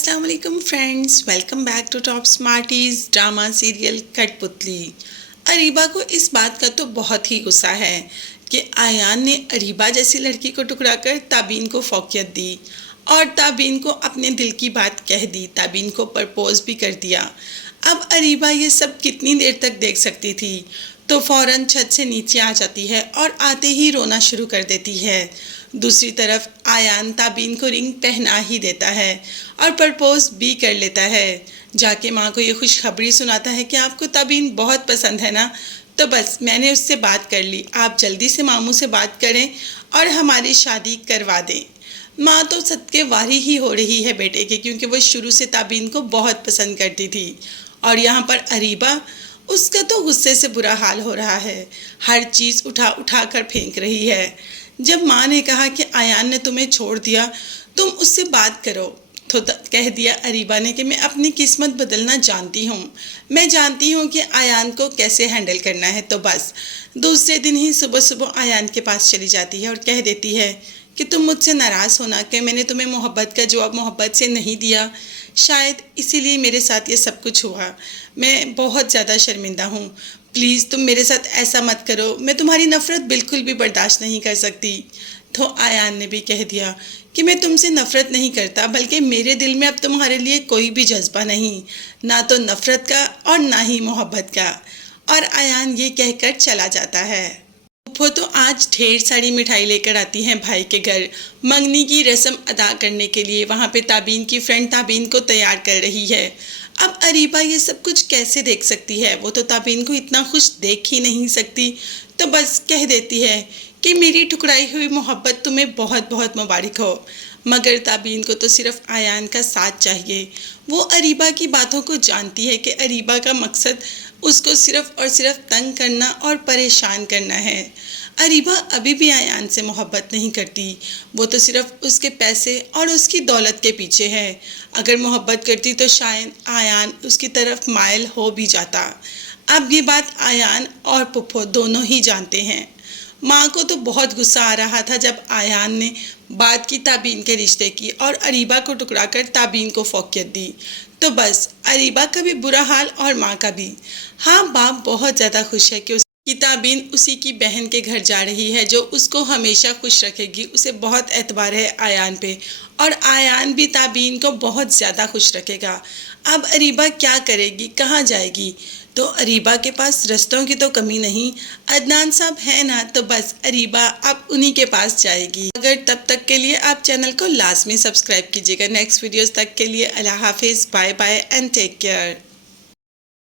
अस्सलाम वालेकुम friends, welcome back to Top Smarties drama serial Kathputli. Areeba को इस बात का तो बहुत ही गुस्सा है कि आयान ने अरीबा जैसी लड़की को टुकराकर ताबीन को फौकियत दी और ताबीन को अपने दिल की बात कह दी, ताबीन को प्रपोज भी कर दिया। अब अरीबा ये सब कितनी देर तक देख सकती थी, तो फौरन छत से नीचे आ जाती है और आते ही रोना शुरू कर देती है। दूसरी तरफ आयान ताबीन को रिंग पहना ही देता है और प्रपोज भी कर लेता है। जाके माँ को ये खुशखबरी सुनाता है कि आपको ताबीन बहुत पसंद है ना, तो बस मैंने उससे बात कर ली, आप जल्दी से मामू से बात करें और हमारी शादी करवा दें। माँ तो सदके वारी ही हो रही है बेटे के, क्योंकि वो शुरू से ताबीन को बहुत पसंद करती थी। और यहाँ पर अरीबा, उसका तो गुस्से से बुरा हाल हो रहा है, हर चीज़ उठा उठा कर फेंक रही है। जब माँ ने कहा कि आयान ने तुम्हें छोड़ दिया, तुम उससे बात करो, तो कह दिया अरीबा ने कि मैं अपनी किस्मत बदलना जानती हूँ, मैं जानती हूँ कि आयान को कैसे हैंडल करना है। तो बस दूसरे दिन ही सुबह सुबह आयान के पास चली जाती है और कह देती है कि तुम मुझसे नाराज़ होना कि मैंने तुम्हें मोहब्बत का जवाब मोहब्बत से नहीं दिया, शायद इसीलिए मेरे साथ ये सब कुछ हुआ। मैं बहुत ज़्यादा शर्मिंदा हूँ, प्लीज़ तुम मेरे साथ ऐसा मत करो, मैं तुम्हारी नफ़रत बिल्कुल भी बर्दाश्त नहीं कर सकती। तो आयान ने भी कह दिया कि मैं तुमसे नफ़रत नहीं करता, बल्कि मेरे दिल में अब तुम्हारे लिए कोई भी जज्बा नहीं, ना तो नफ़रत का और ना ही मोहब्बत का। और आयान ये कहकर चला जाता है। वो तो आज ढेर सारी मिठाई लेकर आती हैं भाई के घर, मंगनी की रस्म अदा करने के लिए। वहाँ पे ताबीन की फ्रेंड ताबीन को तैयार कर रही है। अब अरीबा ये सब कुछ कैसे देख सकती है, वो तो ताबीन को इतना खुश देख ही नहीं सकती। तो बस कह देती है कि मेरी ठुकराई हुई मोहब्बत तुम्हें बहुत बहुत मुबारक हो। मगर ताबीन को तो सिर्फ आयान का साथ चाहिए। वो अरीबा की बातों को जानती है कि अरीबा का मकसद उसको सिर्फ और सिर्फ तंग करना और परेशान करना है। अरीबा अभी भी आयान से मोहब्बत नहीं करती, वो तो सिर्फ उसके पैसे और उसकी दौलत के पीछे है। अगर मोहब्बत करती तो शायद आयान उसकी तरफ मायल हो भी जाता। अब ये बात आयान और पुप्पो दोनों ही जानते हैं। माँ को तो बहुत गुस्सा आ रहा था जब आयान ने बात की ताबीन के रिश्ते की और अरीबा को टुकराकर ताबीन को फौकियत दी। तो बस अरीबा का भी बुरा हाल और माँ का भी। हाँ, बाप बहुत ज़्यादा खुश है कि उसकी ताबीन उसी की बहन के घर जा रही है, जो उसको हमेशा खुश रखेगी। उसे बहुत एतबार है आयान पे, और आयान भी ताबीन को बहुत ज़्यादा खुश रखेगा। अब अरीबा क्या करेगी, कहाँ जाएगी? तो अरीबा के पास रास्तों की तो कमी नहीं, अदनान साहब है ना, तो बस अरीबा अब उन्हीं के पास जाएगी। अगर तब तक के लिए आप चैनल को लाजमी सब्सक्राइब कीजिएगा। नेक्स्ट वीडियोस तक के लिए अल्लाह हाफिज़, bye bye and take care.